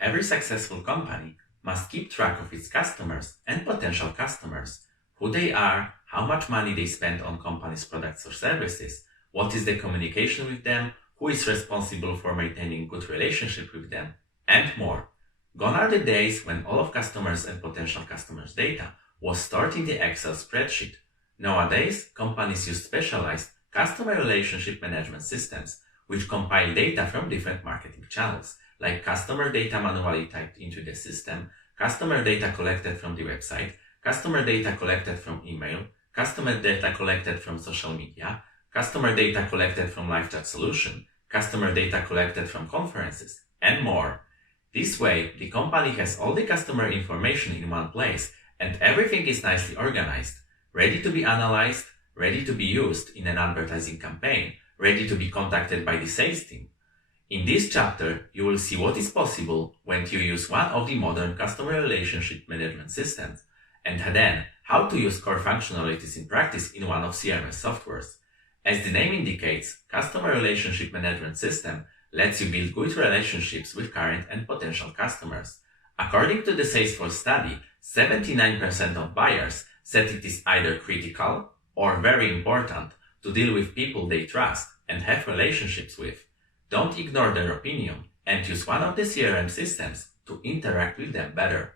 Every successful company must keep track of its customers and potential customers, who they are, how much money they spend on company's products or services, what is the communication with them, who is responsible for maintaining good relationship with them, and more. Gone are the days when all of customers and potential customers' data was stored in the Excel spreadsheet. Nowadays, companies use specialized customer relationship management systems, which compile data from different marketing channels, like customer data manually typed into the system, customer data collected from the website, customer data collected from email, customer data collected from social media, customer data collected from live chat solution, customer data collected from conferences, and more. This way, the company has all the customer information in one place and everything is nicely organized, ready to be analyzed, ready to be used in an advertising campaign, ready to be contacted by the sales team. In this chapter, you will see what is possible when you use one of the modern customer relationship management systems, and then how to use core functionalities in practice in one of CRM softwares. As the name indicates, customer relationship management system lets you build good relationships with current and potential customers. According to the Salesforce study, 79% of buyers said it is either critical or very important to deal with people they trust and have relationships with. Don't ignore their opinion and use one of the CRM systems to interact with them better.